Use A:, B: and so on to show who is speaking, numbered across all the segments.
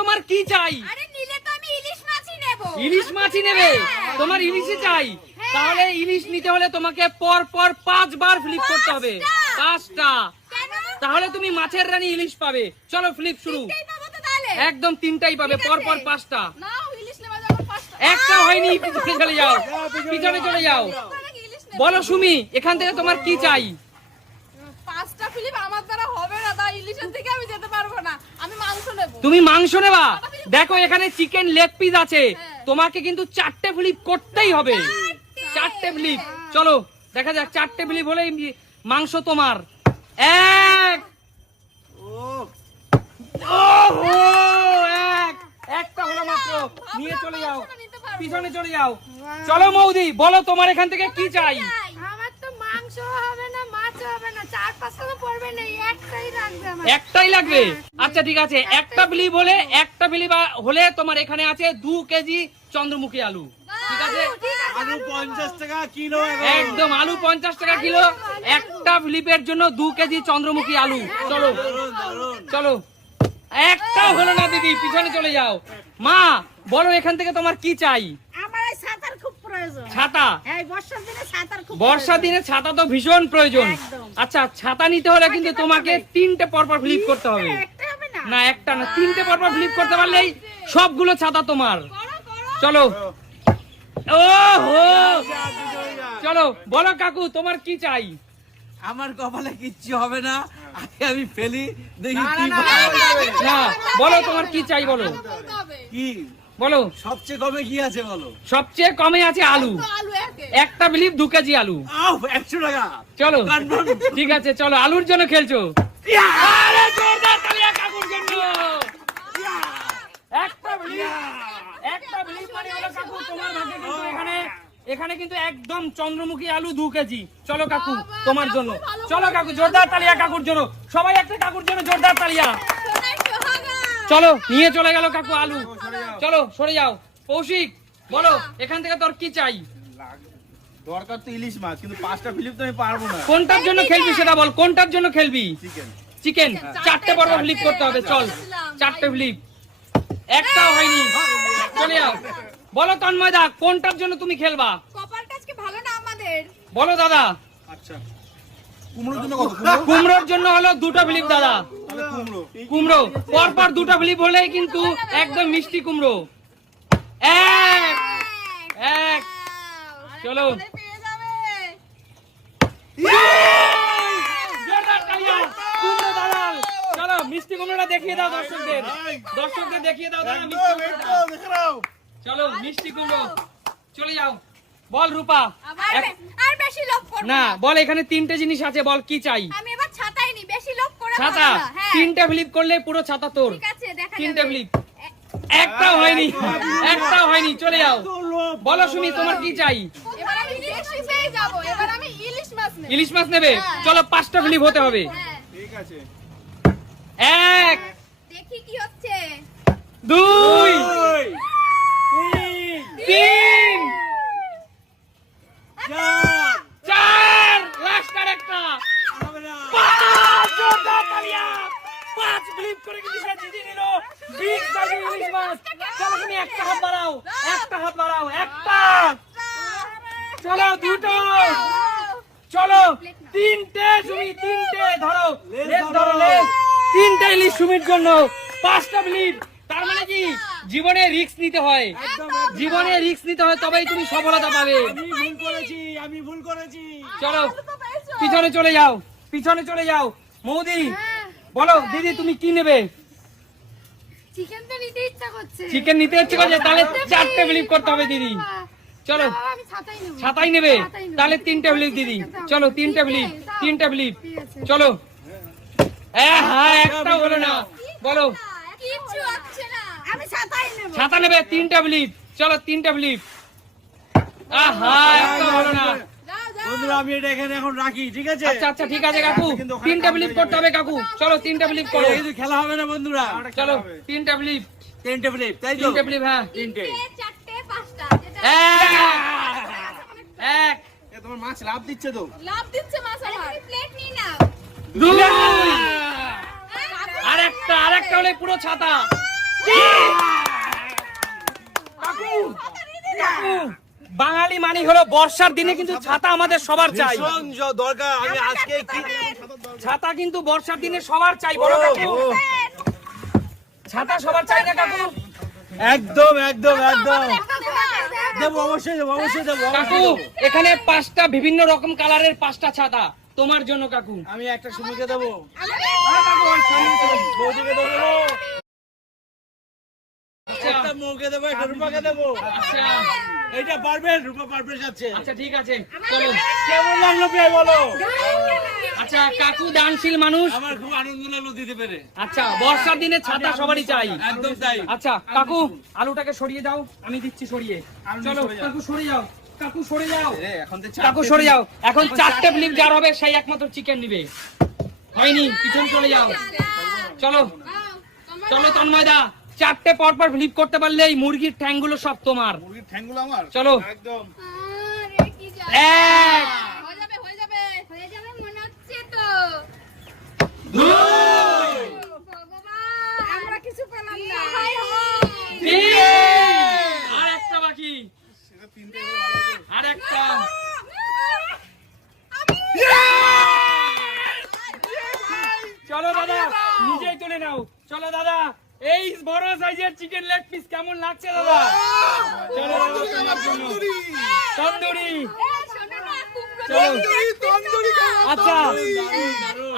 A: তোমার কি চাই?
B: আরে নিলে তো আমি ইলিশ মাছই নেব।
A: ইলিশ মাছই নেবে? তোমার ইলিশই চাই। তাহলে ইলিশ নিতে হলে তোমাকে পর পর পাঁচবার ফ্লিপ করতে হবে। পাঁচটা? তাহলে তুমি মাছের রানী ইলিশ পাবে। চলো ফ্লিপ শুরু। একদম তিনটাই পাবে পর পর পাঁচটা। একটা হয়নি পিছনে চলে যাও। পিছনে চলে যাও। বলো সুমি এখান থেকে তোমার কি চাই
B: পাঁচটা ফিলিপ আমার দ্বারা হবে না তাই ইলিশের দিকে আমি যেতে পারব না আমি মাংস নেব
A: তুমি মাংস নেবা? দেখো এখানে চিকেন লেগ পিস আছে। তোমাকে কিন্তু চারটে ফ্লিপ করতেই হবে। চারটে? ফ্লিপ চলো দেখা যাক চারটে ফ্লিপ হলেই মাংস তোমার। এক। একটা হলো মাত্র। নিয়ে চলে যাও। পিছনে চলে যাও। চলো মৌদি বলো তোমার এখান থেকে কি চাই?
C: একটাই রাখবে আমার।
A: একটাই লাগবে? আচ্ছা ঠিক আছে। একটা বিলিভ হলে একটা বিলিভ হলে তোমার এখানে আছে দু কেজি চন্দ্রমুখী আলু। ঠিক আছে?
D: আলু পঞ্চাশ টাকা কিলো
A: একদম আলু পঞ্চাশ টাকা কিলো। একটা ফ্লিপের জন্য দু কেজি চন্দ্রমুখী আলু। চলো। চলো। একটাও হলো না দিদি। পিছনে চলে যাও। মা বলো এখান থেকে তোমার কি চাই?
C: আমার খুব প্রয়োজন
A: ছাতা
C: এই বর্ষার দিনে ছাতার খুব
A: বর্ষা দিনে ছাতা তো ভীষণ প্রয়োজন আচ্ছা ছাতা নিতে হলে কিন্তু তোমাকে তিনটে পরপর ফ্লিপ করতে হবে
C: প্রয়োজন। একটা হবে না
A: না একটা না তিনটে পরপর ফ্লিপ করতে পারলেই সবগুলো ছাতা তোমার চলো ও হো চলো বলো কাকু তোমার কি চাই
D: আমার কপালে কিচ্ছু হবে না আগে আমি ফেলি দেখি কি
A: বলো তোমার কি চাই বলো
D: কি
A: বলো।
D: সবচেয়ে কমে কি আছে বলো?
A: সবচেয়ে কমে আছে আলু। একটা বিলিভ দু কেজি আলু।
D: একশো টাকা।
A: চলো। ঠিক আছে চলো। আলুর জন্য খেলছো। মানে এখানে কিন্তু একদম চন্দ্রমুখী আলু দু কেজি। চলো কাকু তোমার জন্য। চলো কাকু জোরদার তালিয়া কাকুর জন্য। সবাই একটা কাকুর জন্য জোরদার তালিয়া। চলো নিয়ে চলে গেল কাকু আলু। চলো সরে যাও। কৌশিক বলো এখান থেকে তোর কি চাই?
E: দরকার তো ইলিশ মাছ কিন্তু পাঁচটা ফিলিপ তো আমি পারব না।
A: কোনটার জন্য খেলবি সেটা বল কোনটার জন্য খেলবি?
E: চিকেন
A: চিকেন চারটে পর্ব ফ্লিপ করতে হবে চল। চারটে ফ্লিপ। একটাও হয়নি। চলে যাও। বলো তন্ময় তন্ময়দা কোনটার জন্য তুমি খেলবা?
B: কপাল আজকে ভালো না আমাদের?
A: বলো দাদা।
E: আচ্ছা। কুমড়োর জন্য
A: কুমড়োর জন্য হলো দুটো ফ্লিপ দাদা।
E: কুমড়ো।
A: কুমড়ো। পরপর দুটো ফ্লিপ হলেই কিন্তু একদম মিষ্টি কুমড়ো। এক। এক। চলো। চলো মিষ্টি কুমড়োটা দেখিয়ে দাও দর্শকদের। দর্শকদের দেখিয়ে দাও দাদা মিষ্টি চলো মিষ্টি কুমড়ো। চলে যাও। বল রূপা।
B: আর বেশি লোভ
A: না বল এখানে তিনটে জিনিস আছে। বল কি চাই?
B: আমি এবার ছাতাই নি বেশি লোভ করে
A: ছাতা। তিনটে ফ্লিপ করলে পুরো ছাতা তোর।
B: ঠিক আছে দেখা
A: তিনটে ফ্লিপ। একটাও হয়নি একটাও হয়নি চলে যাও। বলো সুমি তোমার কি চাই?
B: ইলিশ পেয়ে যাব এবার আমি ইলিশ মাছ নেব।
A: ইলিশ মাছ নেবে? চলো পাঁচটা ফ্লিপ হতে হবে।
B: হ্যাঁ।
E: ঠিক আছে।
A: এক
B: দেখি কি হচ্ছে।
A: দুই তিন চার লাস্ট আর একটা পাঁচ জোরদার তালিয়া পাঁচ ফ্লিপ করে কিন্তু সে জিতে নিল বিগ সাইজের ইলিশ মাছ চলো তুমি একটা হাত বাড়াও একটা হাত বাড়াও একটা চলো দুটো চলো তিনটে সুমি তিনটে ধরো লেজ ধরো লেজ তিনটে ইলিশ সুমির জন্য পাঁচটা ফ্লিপ তার মানে কি জীবনে রিস্ক নিতে হয় জীবনে রিস্ক নিতে হয় তবেই তুমি সফলতা পাবে।
D: আমি ভুল করেছি আমি ভুল করেছি।
A: চলো পিছনে চলে যাও পিছনে চলে যাও। মৌদি বলো দিদি তুমি কি নেবে?
C: চিকেন তো নিতে ইচ্ছা করছে।
A: চিকেন নিতে ইচ্ছে করছে তাহলে চারটে বিলিভ করতে হবে দিদি। চলো
C: ছাতাই নেবে।
A: তাহলে তিনটে বিলিভ দিদি। চলো তিনটে বিলিভ তিনটে বিলিভ চলো। হ্যাঁ হ্যাঁ না। বলো।
B: না।
C: নেব।
A: ছাতা নেবে তিনটা বিলিভ চলো তিনটা বিলিভ আহা একটা হলো না
B: যাও যাও
D: বন্ধুরা আমি এটা এখানে এখন রাখি ঠিক আছে?
A: আচ্ছা আচ্ছা ঠিক আছে কাকু। তিনটা বিলিভ করতে হবে কাকু। চলো তিনটা বিলিভ করো।
D: এটা খেলা হবে না বন্ধুরা।
A: চলো তিনটা বিলিভ
D: তিনটে প্লেট তাই তো?
A: তিনটে বিলিভ হ্যাঁ।
D: তিনটে।
B: তিনটে, চারটে পাঁচটা
A: এক। এক।
E: এ তোমার মাছ লাভ দিচ্ছে তো?
B: লাভ দিচ্ছে মাছ আমার। প্লেট নিয়ে নাও।
A: দুই। আর একটা আর একটা হলে পুরো ছাতা। কাকু! কাকু। বাঙালি মানি হলো বর্ষার দিনে কিন্তু ছাতা আমাদের সবার চাই।
D: দরকার আমি আজকে
A: ছাতা কিন্তু বর্ষার দিনে সবার চাই বড় কাকু? ছাতা সবার চাই না কাকু?
D: একদম একদম একদম। দেবো অবশ্যই দেবো অবশ্যই দেবো
A: কাকু এখানে পাঁচটা বিভিন্ন রকম কালারের পাঁচটা ছাতা তোমার জন্য কাকু।
D: আমি একটা সুমিকে দেবো। বৌদিকে দেবো। একটা মৌকে দেবো একটা রূপাকে দেবো।
A: আচ্ছা।
D: এইটা পারবেন? রূপা পারবে যাচ্ছে
A: আচ্ছা ঠিক আছে। চলো।
D: কেমন লাগল প্রিয় বলো?
A: আচ্ছা কাকু দানশীল মানুষ।
D: আমার খুব আনন্দ লাগল দিতে পেরে।
A: আচ্ছা বর্ষার দিনে ছাতা সবারই চাই।
D: একদম তাই।
A: আচ্ছা কাকু আলুটাকে সরিয়ে দাও। আমি দিচ্ছি সরিয়ে। চলো কাকু সরে যাও। কাকু সরে যাও। কাকু সরে যাও। এখন চারটে ফ্লিপ যার হবে সেই একমাত্র চিকেন নিবে। হয়নি পিছন চলে যাও। চলো চলো তন্ময়দা চারটে পর পর ফ্লিপ করতে পারলে এই মুরগির ঠ্যাংগুলো সব তোমার।
E: মুরগির ঠ্যাঙ্গুলো আমার?
A: চলো।
E: একদম।
C: আরে কি যা
A: এক।
B: হয়ে যাবে হয়ে যাবে
C: হয়ে যাবে মনে হচ্ছে তো। ভগবান।
B: আমরা কিছু পেলাম না।
C: হায় হায়
A: আর একটা বাকি।
E: সেটা তিনটে হলে ভালো হতো।
A: আর একটা। চলো দাদা নিজেই তুলে নাও। চলো দাদা। এই বড় সাইজের চিকেন লেগ পিস কেমন লাগছে দাদা? চলো তন্দুরি আচ্ছা।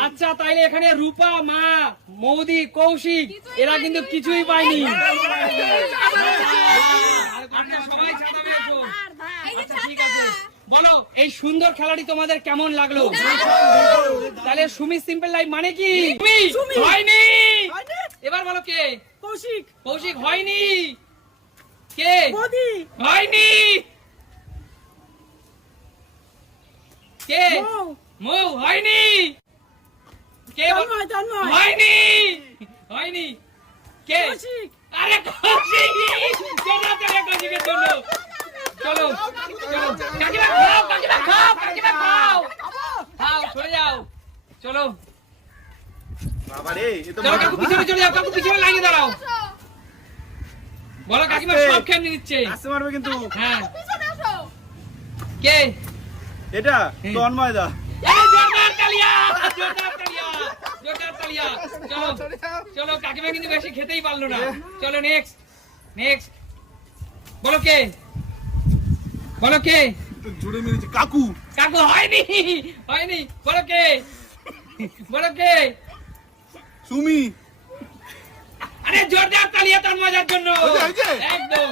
A: আচ্ছা তাইলে এখানে রূপা মা মৌদি কৌশিক এরা কিন্তু কিছুই পায়নি। ঠিক আছে। বলো এই সুন্দর খেলাটি তোমাদের কেমন লাগল? তাহলে সুমি সিম্পল লাইফ মানে কি? সুমি হয়নি। এবার বলো কে? কৌশিক। কৌশিক হয়নি। কে? হয়নি। কে? মৌ। হয়নি। কে হয়নি। হয়নি। কে? আরে কৌশিক! যেটা তেরে কৌশিকের জন্য? চলো চলো। কাকিমা খাও কাকিমা খাও কাকিমা খাও। খাও সরে যাও। চলো। চলো কাকু পিছনে চলে যাও কাকু পিছনে লাগিয়ে দাঁড়াও। বলো কাকিমা সব খেয়ে নিচ্ছে।
E: আসতে পারবে কিন্তু।
A: হ্যাঁ। কে?
E: এটা তন্ময়দা
A: এই জোরদার তালিয়া জোরদার তালিয়া জোরদার তালিয়া। চলো চলো কাকিমা কিন্তু বেশি খেতেই পারল না। চলো নেক্সট নেক্সট বলো কে? বলো কে?
E: জুড়ে মেরেছে। কাকু।
A: কাকু হয়নি হয়নি। বলো কে? বলো কে?
E: সুমি।
A: আরে জোরদার তালিয়া তোর মজার জন্য? একদম।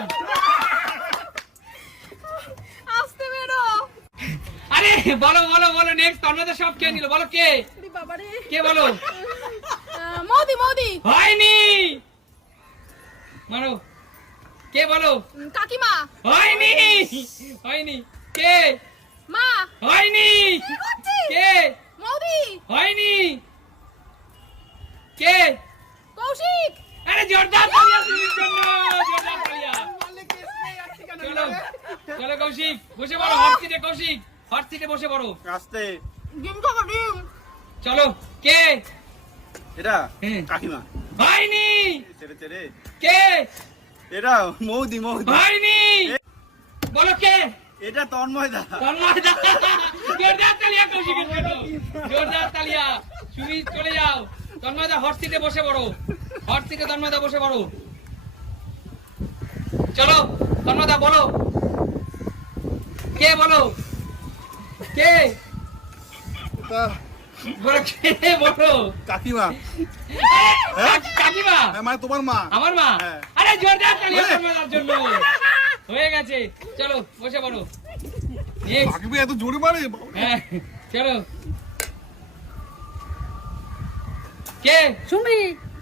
B: আসতে বেরো।
A: আরে বলো বলো বলো নেক্সট তোমাদের সব কে নিল? বলো কে?
B: বাবারে
A: কে বলো?
B: মোদি মোদি।
A: হয়নি। মারো কে বলো?
B: কাকিমা।
A: হয়নি। হয়নি। কে?
B: মা।
A: হয়নি। কে?
B: মোদি।
A: হয়নি। কে?
B: কৌশিক!
A: আরে জোরদার তালিয়া সুমির জন্য জোরদার তালিয়া চলো চলো কৌশিক বসে পড়ো হট সিটে কৌশিক হট সিটে বসে পড়ো।
E: আসতে
B: ডিম খাব ডিম।
A: চলো কে?
E: এটা
A: হ্যাঁ।
E: কাকিমা।
A: হয়নি
E: ছেড়ে ছেড়ে।
A: কে?
E: এটা মৌদি মৌদি।
A: হয়নি বলো কে?
E: এটা তন্ময়দা
A: তন্ময় দা। জোরদার তালিয়া কৌশিকের জন্য। জোরদার তালিয়া। সুমি চলে যাও। তন্ময় দা হট সিটে বসে পড়ো। হট সিটে তন্ময় বসে পড়ো। চলো তন্ময় দা বলো। কে বলো? কে? বলো কে বলো?
E: কাকিমা।
A: কাকিমা?
E: মানে তোমার মা।
A: আমার মা?
E: হ্যাঁ।
A: আরে জোরদার তালিয়া তন্ময়দার জন্য। হয়ে গেছে। চলো বসে পড়ো.
E: কাকিমা এত জোরে মারে
A: হ্যাঁ চলো। কে?
B: সুমি।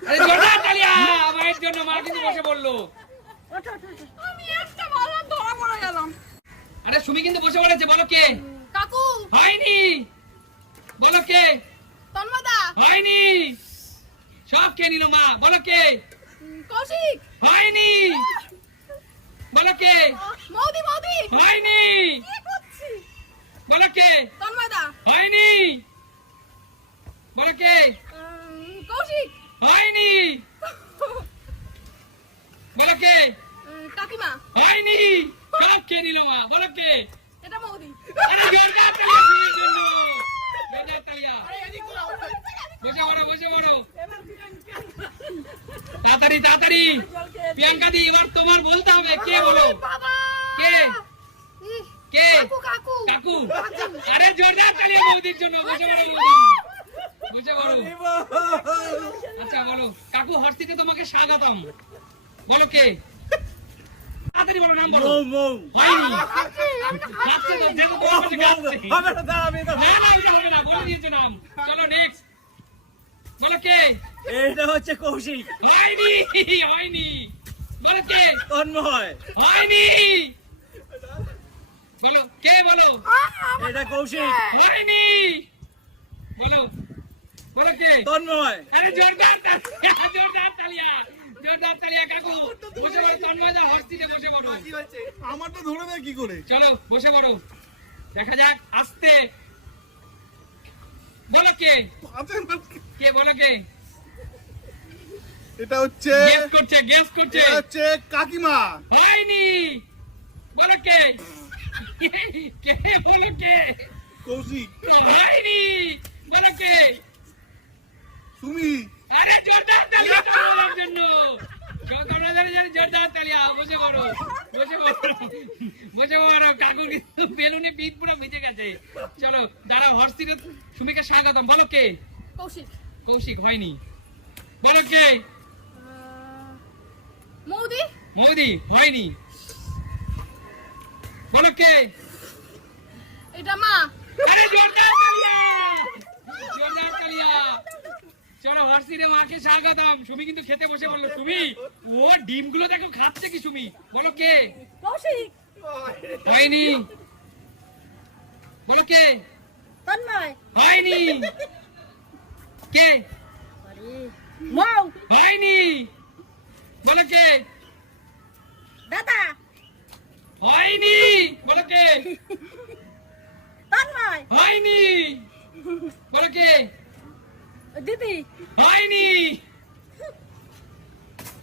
A: আরে জোরদার তালিয়া! মায়ের জন্য মা কিন্তু বসে পড়ল
B: আমি একটা ভালো ধরা পড়ে গেলাম।
A: আরে সুমি কিন্তু বসে পড়েছে বলো কে?
B: কাকু।
A: হয়নি। বলো কে?
B: তন্মদা।
A: হয়নি। সব কে নিল মা? বলো কে?
B: কৌশিক।
A: হয়নি। বলো কে?
B: মোদি মোদি।
A: হয়নি। বলো কে?
B: তন্মদা।
A: হয়নি। বলো কে
B: উম, কৌশিক
A: হয়নি বলো কে
B: উম, কাকিমা
A: হয়নি সব খেয়ে নিল মা বলো কে
B: এটা মৌদি
A: আরে জোরদার তালিয়া শুরুর জন্য জোরদার তালিয়া বসে পড়ো বসে পড়ো তাড়াতাড়ি তাড়াতাড়ি প্রিয়াঙ্কা দি এবার তোমার বলতে হবে কে বলো
C: বাবা
A: কে
C: ইহ,
A: কে
C: কাকু কাকু
A: কাকু আরে জোরদার তালিয়া বৌদির জন্য বসে পড়ো বৌদি বসে পড়ো আচ্ছা বলো কাকু হর্ষিতে তোমাকে স্বাগতম বলো কে? তাড়াতাড়ি বলো নাম বলো। হয়নি খাচ্ছে তো দেখো তোমার কাছে খাচ্ছে
D: হবে না দাঁড়া, আমি এটা-
A: না না এটা হবে না বলে দিয়েছে নাম। চলো নেক্সট বলো কে?
D: এটা হচ্ছে কৌশিক।
A: হয়নি হয়নি। বলো কে?
D: তন্ময়।
A: হয়নি। বলো কে বলো?
D: এটা কৌশিক।
A: হয়নি। বলো বলো কে?
D: তন্ময়।
A: আরে জোরদার জোরদার তালিয়া। জোরদার তালিয়া কাকু বসে পড়ো তন্ময় দা হস্তিতে বসে পড়ো
E: আমারটা ধরে দেয় কি করে
A: চলো বসে পড়ো দেখা যাক আস্তে বলো কে কে বলো কে
E: এটা হচ্ছে
A: গেস করছে গেস করছে
E: এটা হচ্ছে কাকিমা
A: হয়নি। বলো কে কে বলো কে?
E: কৌশিক।
A: হয়নি। বলো কে?
E: সুমি।
A: আরে জোরদার তালিয়া তোমার জন্য। সকলের জন্য জোরদার তালিয়া বসে পড়ো বসে পড়ো। বসে পড়ো কাকু কিন্তু বেলুনে পিঠ পুরো ভিজে গেছে। চলো দাঁড়া হর্ষিকে সুমিকে স্বাগতম। বলো কে?
B: কৌশিক।
A: কৌশিক হয়নি। বলো কে?
B: মৌদি।
A: মোদি হয়নি। বলো কে?
B: এটা মা।
A: আরে জোরদার তালিয়া জোরদার তালিয়া চলো হর্ষিরে মাকে স্বাগতম। সুমি কিন্তু খেতে বসে বলল সুমি ও ডিমগুলো দেখো খাচ্ছে কি সুমি? বলো কে?
B: কৌশিক।
A: হয়নি। বলো কে?
B: তন্ময়।
A: হয়নি। কে?
B: মৌ।
A: হয়নি। বলো কে?
B: দাদা।
A: হয়নি। বলো কে?
B: তন্ময়।
A: হয়নি। বলো কে?
B: দিদি।
A: হয়নি।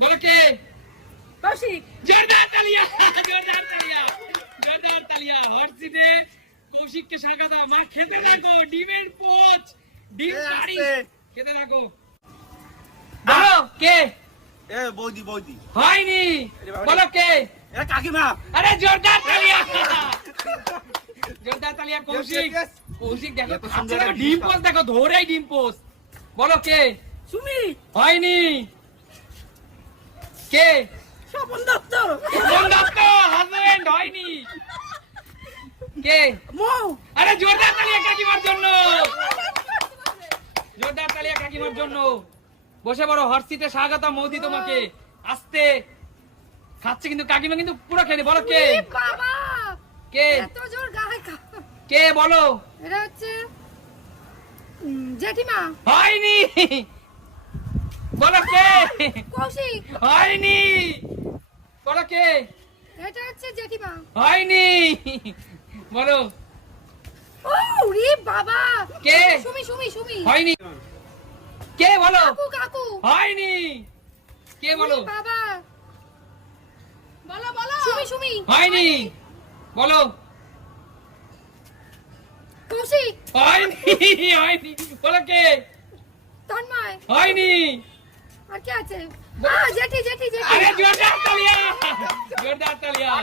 A: বলো কে?
B: কৌশিক
A: জোরদার তালিয়া জোরদার তালিয়া জোরদার তালিয়া। কৌশিককে স্বাগত। মা খেতে থাকো ডিমের পোচ ডিম কারি। খেতে থাকো। বলো কে?
E: এ বৌদি বৌদি।
A: হয়নি। বলো কে?
E: এটা কাকিমা।
A: আরে জোরদার তালিয়া। জোরদার তালিয়া কৌশিক। কৌশিক দেখো
E: একটা
A: ডিম
E: ডিম
A: পোচ দেখো ধরেই ডিম পোচ। বলো কে?
B: সুমি
A: হয়নি। কে?
B: স্বপন দত্ত।
A: কোন দত্ত হাজবেন্ড হয়নি। কে?
B: মৌ।
A: আরে জোরদার তালিয়া কাকিমার জন্য। জোরদার তালিয়া কাকিমার জন্য। বসে বড় হর্ষিতে স্বাগত মৌদি তোমাকে। আসতে। খাচ্ছে কিন্তু কাকিমা কিন্তু পুরো খেয়ে বলো কে? কে কে বলো?
C: এটা হচ্ছে জেঠিমা।
A: হয়নি। বলো কে?
C: কৌশিক।
A: হয়নি। বলো কে?
C: এটা হচ্ছে জেঠিমা।
A: হয়নি। বলো।
C: ও রে বাবা।
A: কে?
C: সুমি সুমি সুমি।
A: হয়নি। কে বলো?
C: কাকু কাকু।
A: হয়নি। কে বলো?
C: বাবা।
B: বলো বলো।
C: সুমি সুমি
A: হয়নি। বলো।
C: কৌশিক
A: হয়নি হয়নি বলো কে?
C: তন্ময়।
A: হয়নি।
C: আর কে আছে? জেঠি জেঠি জেঠি।
A: আরে জোরদার তালিয়া। জোরদার তালিয়া।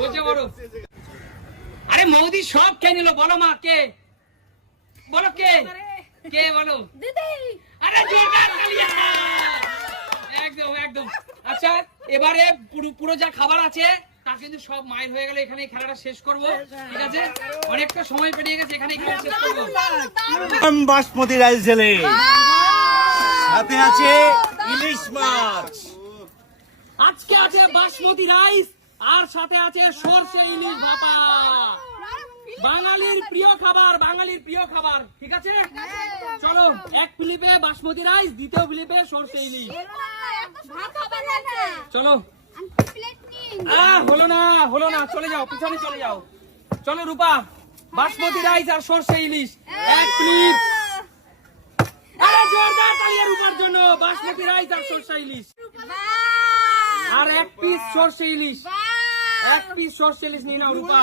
A: বসে বড় আরে মৌদি সব খেয়ে নিল। বলো মা কে? বলো কে? কে বলো?
B: দিদি।
A: আরে জোরদার তালিয়া। একদম একদম। আচ্ছা এবারে পুরো যা খাবার আছে তা কিন্তু সব মায়ের হয়ে গেল এখানে খেলাটা শেষ করব। ঠিক আছে? অনেকটা সময় পেরিয়ে গেছে এখানে খেলা শেষ করব।
D: বাসমতি রাইস ঢেলে সাথে আছে ইলিশ মাছ।
A: আজকে আছে বাসমতি রাইস আর সাথে আছে সরষে ইলিশ ভাপা। বাঙালির প্রিয় খাবার বাঙালির প্রিয় খাবার ঠিক আছে? চলো এক ফিলিপে বাসমতি রাইস দ্বিতীয় ফিলিপে সরষে ইলিশ। চলো। আহ হলো না হলো না চলে যাও পিছনে চলে যাও। চলো রূপা বাসমতি রাইস আর সরষে ইলিশ। এক প্লেট আরে জোরদার তালিয়া রূপার জন্য বাসমতি রাইস আর সরষে ইলিশ। আর এক পিস সর্ষে ইলিশ। এক পিস সর্ষে ইলিশ নিয়ে নাও রূপা।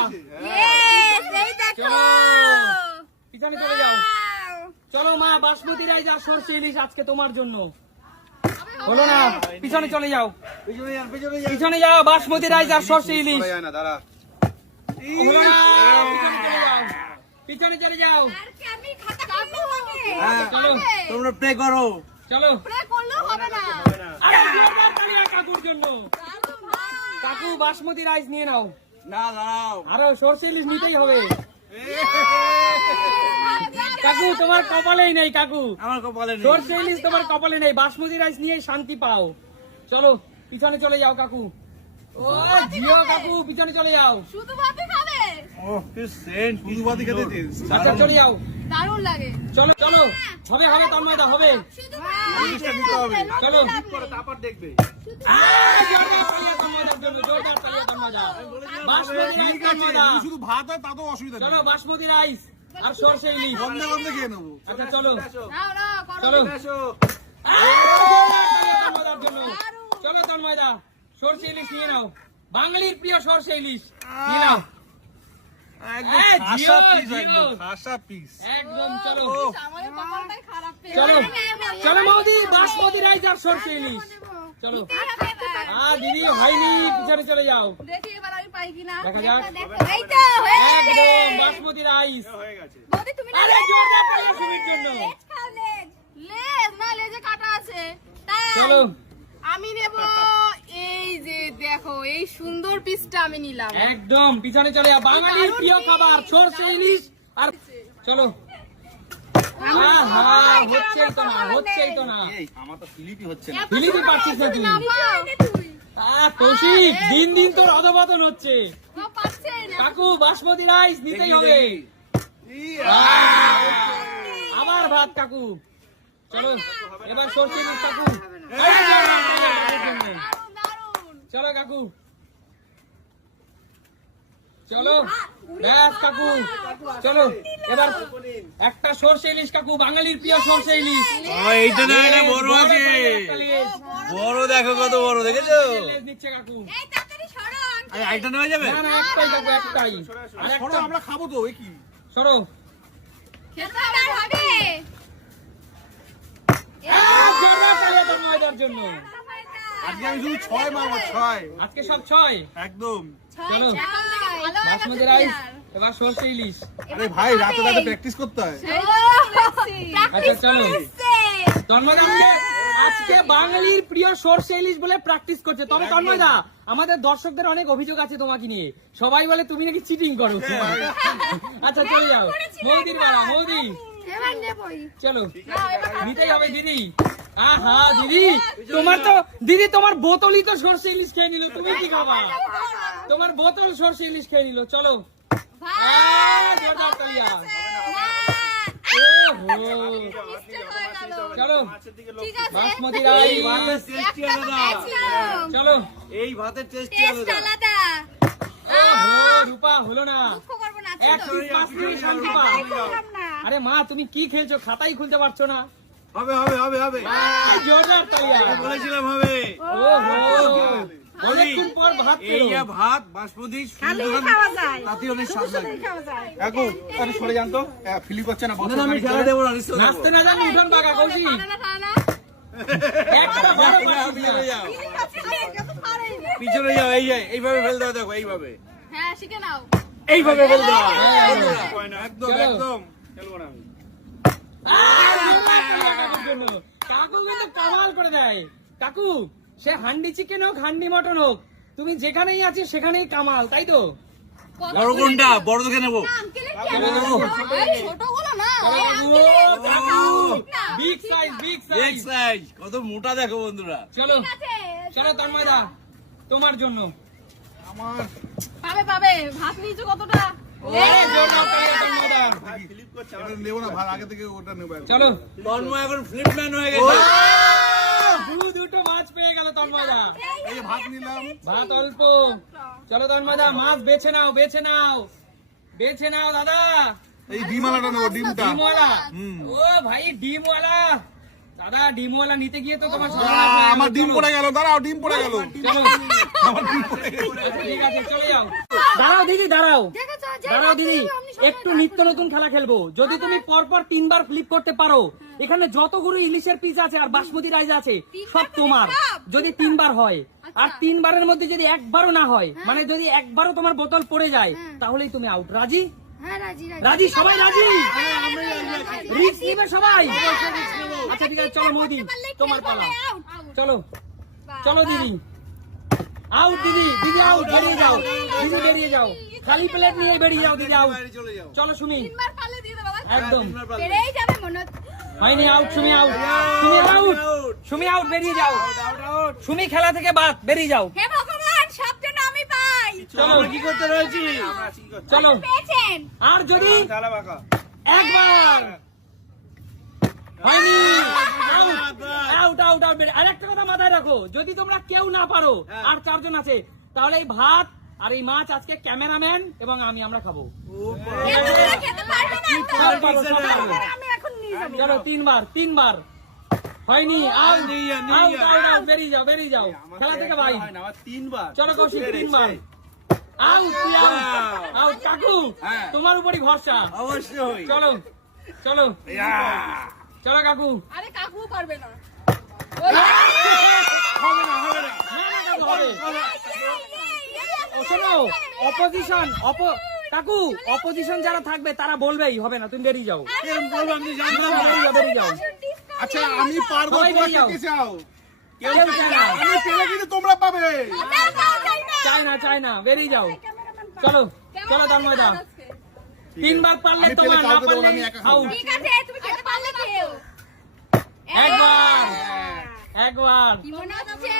A: পিছনে চলে যাও। চলো মা বাসমতি রাইস আর সর্ষে ইলিশ আজকে তোমার জন্য। হলো না পিছনে চলে যাও।
E: পিছনে
A: যাও বাসমতি রাইস আর সর্ষে ইলিশ। পিছনে চলে যাও।
D: হ্যাঁ, তোমরা প্রে করো।
A: চলো। কাকুর জন্য। কাকু বাসমতি রাইস নিয়ে নাও।
D: না দাঁড়াও।
A: আরও সর্ষে ইলিশ নিতেই হবে। কাকু তোমার কপালেই নেই কাকু।
D: আমার কপালে নেই।
A: সর্ষে ইলিশ তোমার কপালে নেই বাসমতি রাইস নিয়ে শান্তি পাও। চলো পিছনে চলে যাও কাকু। ও জিও কাকু পিছনে চলে যাও।
B: শুধু ভাতই খাবে?
D: ও কি সেন্ট
E: শুধু বাদি খেতেছিস
A: আচ্ছা চলে যাও।
B: দারুণ লাগে।
A: চলো চলো। হবে হবে তন্ময়দা হবে।
C: শুধু
E: জিনিসটা দিতে হবে।
A: চলো।
E: তারপর দেখবে।
A: বাসমতি রাইস।
E: শুধু ভাত হয় তাতেও অসুবিধা
A: চলো বাসমতি রাইস আর সর্ষে ইলিশ
E: গন্ধে গন্ধে খেয়ে নেব।
A: আচ্ছা চলো।
B: নাও নাও
A: চলো। চলো তন্ময়দা সর্ষে ইলিশ নিয়ে নাও। বাঙালির প্রিয় সর্ষে ইলিশ। নিয়ে নাও। চলো। চলো। মৌদি বাসমতি রাইস আর সর্ষে ইলিশ। চলো। আ দিদি হয়নি পিছনে চলে যাও।
B: দেখি এবার আমি পাই কিনা।
A: দেখা যাক।
C: এই তো হয়ে গেছে।
A: একদম বাসমতি রাইস।
E: হয়ে গেছে।
C: বৌদি তুমি
A: আরে সুমির জন্য।
C: লেজ খাও লেজ।
B: লেজ না লেজে কাটা আছে। তাই
A: চলো।
B: আমি নেব এই যে দেখো এই সুন্দর পিসটা আমি নিলাম।
A: একদম পিছনে চলে যাও। বাঙালির প্রিয় খাবার সর্ষে ইলিশ। আর চলো। হচ্ছেই তো না হচ্ছেই তো না
E: আমার তো ফিলিপই হচ্ছে না
A: ফিলিপি পাচ্ছিস না তুই কৌশিক দিন দিন তোর অধপতন হচ্ছে
B: না, পাচ্ছেই না।
A: কাকু বাসমতি রাইস নিতেই হবে আবার ভাত কাকু চলো এবার সর্ষে কাকু। চলো কাকু চলো ব্যাস কাকু চলো এবার একটা সর্ষে ইলিশ কাকু বাঙালির প্রিয় সর্ষে ইলিশ।
D: এইটা না এটা বড় আছে। বড় দেখো কত বড় দেখেছ?
A: কাকু।
C: এই তাড়াতাড়ি সরো
D: আরে, আরেকটা নেওয়া যাবে?
A: না না একটাই কাকু একটাই। আর একটা
E: আমরা খাব তো কি?
A: সরো।
C: খেতে হবে।
A: জন্য।
E: আজকে আমি শুধু ছয় মারবো ছয়।
A: আজকে সব ছয়?
E: একদম।
A: চলো। বাসমতি রাইস এবার সর্ষে ইলিশ।
E: আরে ভাই রাতে রাতে প্র্যাকটিস করতে হয়।
A: আচ্ছা চলো তন্ময় আজকে বাঙালির প্রিয় সর্ষে ইলিশ বলে প্র্যাকটিস করছে। তবে তন্ময় দা আমাদের দর্শকদের অনেক অভিযোগ আছে তোমাকে নিয়ে। সবাই বলে তুমি নাকি চিটিং করো। আচ্ছা চলে যাও। মৌদির বাড়া মৌদি। চলো। নিতেই হবে দিদি। আহা দিদি তোমার তো দিদি তোমার বোতলই তো সর্ষে ইলিশ খেয়ে নিল তুমি কি খাবা তোমার বোতল সর্ষে ইলিশ খেয়ে নিল চলো বাসমতি চলো
D: এই ভাতের
C: টেস্ট
D: আলাদা
A: রূপা হলো না আরে মা তুমি কি খেলছো খাতাই খুলতে পারছ না
E: হবে হবে হবে হবে।
A: তালিয়া
D: বলেছিলাম হবে।
A: ওহো অনেকক্ষণ পর ভাত
D: যা বাসমতি
C: খালি খাওয়া যায়।
D: তাতে অনেক স্বাদ লাগে।
E: এখন আরে সরে যান তো। হ্যাঁ, ফিলিপ হচ্ছে না
D: না,
E: বছর
D: না, আমি
E: খানিক
D: দেবো না
A: নাচতে না জানি উঠোন পাকা কৌশি
B: খানা না খানা
A: একটা ভালো
D: পিছনে যাও, এই যে এইভাবে ফেল দাও দেখো এইভাবে।
B: হ্যাঁ শিখে নাও।
D: এইভাবে ফেল দাও।
E: একদম একদম। খেলব না আমি
A: আহ, জোরদার তালিয়া কাকুর জন্য। কাকু কিন্তু কামাল করে দেয় কাকু সে হান্ডি চিকেন হোক হান্ডি মটন হোক তুমি যেখানেই আছিস সেখানেই কামাল তাই তো
D: বড় কোনটা বড় দেখে নেব
B: ছোটগুলো না
A: বিগ সাইজ বিগ
D: এক
A: সাইজ
D: সাইজ কত মোটা দেখো বন্ধুরা।
A: চলো চলো তন্ময়দা তোমার জন্য।
E: আমার
B: পাবে পাবে। ভাত নিয়েছো কতটা?
A: ওরে জোরদার তালিয়া তন্ময়দা
E: ফিলিপ করছে এটা নেব না ভাই আগে থেকে ওটা নেব একদম।
A: চলো।
D: তন্ময় এখন ফ্লিপ হয়ে গেছে।
A: দুটো মাছ পেয়ে গেল তন্ময়দা।
E: এই ভাত নিলাম।
A: ভাত অল্প। চলো তন্ময়দা মাছ বেছে নাও বেছে নাও। বেছে নাও দাদা।
E: এই ডিমালাটা নেব ডিমটা।
A: ডিমওয়ালা। ও ভাই ডিমওয়ালা। দাদা ডিমওয়ালা নিতে গিয়ে তো তোমার
F: আহ,
A: সর্বনাশ হয়ে গেল।
F: আমার ডিম পড়ে গেল। ডিম পড়ে গেল।
A: ঠিক আছে চলে যাও। দাঁড়াও দিদি দাঁড়াও। দাঁড়াও দিদি একটু নিত্য নতুন খেলা খেলব। যদি তুমি পরপর তিনবার ফ্লিপ করতে পারো এখানে যতগুলো ইলিশের পিস আছে আর বাসমতি রাইস আছে সব তোমার। যদি তিনবার হয় আর তিনবারের মধ্যে যদি একবারও না হয় মানে যদি একবারও তোমার বোতল পড়ে যায় তাহলেই তুমি আউট রাজি?
C: হ্যাঁ রাজি
A: সবাই রাজি? নিবে সবাই। আচ্ছা ঠিক আছে চলো মোদি তোমার পালা। চলো। চলো দিদি। আউট দিদি দিদি আউট বেরিয়ে যাও। দিদি বেরিয়ে যাও। খালি প্লেট নিয়ে বেরিয়ে যাও দিদি আউট চলো সুমি। একদম। হয়নি out Sumi out Sumi out Sumi out বেরিয়ে যাও। সুমি খেলা থেকে বাদ বেরিয়ে যাও। চলো
E: কি করতে রয়েছি?
A: চলো। আর যদি একবার হয়নি। আউট আউট আউট আর একটা কথা মাথায় রাখো যদি তোমরা কেউ না পারো আর চারজন আছে তাহলে এই ভাত আর এই মাছ আজকে ক্যামেরাম্যান এবং আমি আমরা খাব। চলো তিনবার তিনবার। হয়নি আউট আউট আউট আউট বেরিয়ে যাও বেরিয়ে যাও। খেলা থেকে ভাই
E: হয় তিনবার।
A: চলো কৌশিক তিনবার। আউট কাকু তোমার উপরই ভরসা।
E: অবশ্যই।
A: চলো চলো। চলো কাকু।
B: আরে কাকু পারবে না।
A: হবে না হবে না। শোনো অপোজিশন অপ কাকু অপোজিশন যারা থাকবে তারা বলবেই হবে না তুমি বেরিয়ে যাও। বেরিয়ে যাও, বেরিয়ে যাও
F: আচ্ছা আমি পারব তোমরা
A: যাও। কেউ চায় না।
F: আমি পেলে কিন্তু তোমরা পাবে।
A: চাই না? চাই না বেরিয়ে যাও। চলো চলো তিনবার পারলে
F: আমি
A: তোমার না পারলে
C: ঠিক আছে তুমি খেতে পারলে কেউ
A: একবার একবার।
C: কি মনে হচ্ছে?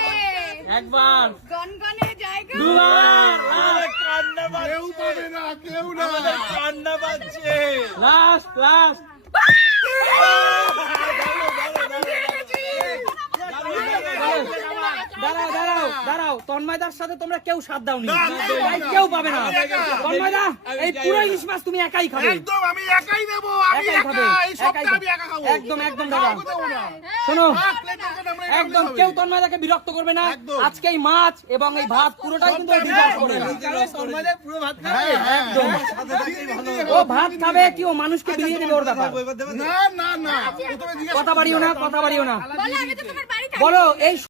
A: একবার।
C: গনগনে জায়গা।
A: দুবার।
F: কেউ পাবে না কেউ না।
E: কান্না পাচ্ছে
A: লাস্ট লাস্ট দাঁড়াও দাঁড়াও দাঁড়াও তন্ময়দার সাথে তোমরা কেউ সাথ দাওনি। কেউ পাবে না। তন্ময়দা এই পুরো ইলিশ মাছ তুমি একাই খাবে।
F: একদম আমি একাই নেব আমি একা এই সবটা আমি একা খাব।
A: একদম একদম দাদা। শোনো একদম
F: খাব।
A: কেউ তন্ময়দাকে বিরক্ত করবে না। আজকে এই মাছ এবং এই ভাত পুরোটাই কিন্তু
E: পুরো ভাত
F: হ্যাঁ, হ্যাঁ,
A: একদম। ও ভাত খাবে কি ও মানুষকে বিলিয়ে দেবে ওর ব্যাপার
F: না না না
A: কথা বাড়িও না কথা বাড়িও না।
C: বলো আমি তো তোমার বাড়ি
A: বলো এই